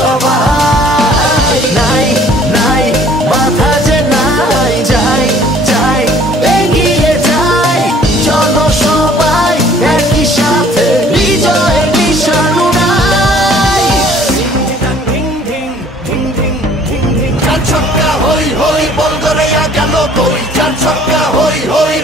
সবাই নাই নাই মাথা যে নাই যাই যাই এগিয়ে যাই চলো সবাই একই সাথে বিজয় নিশান উড়াই চার ছক্কা হই হই বল করে গেল কই চার ছক্কা হই হই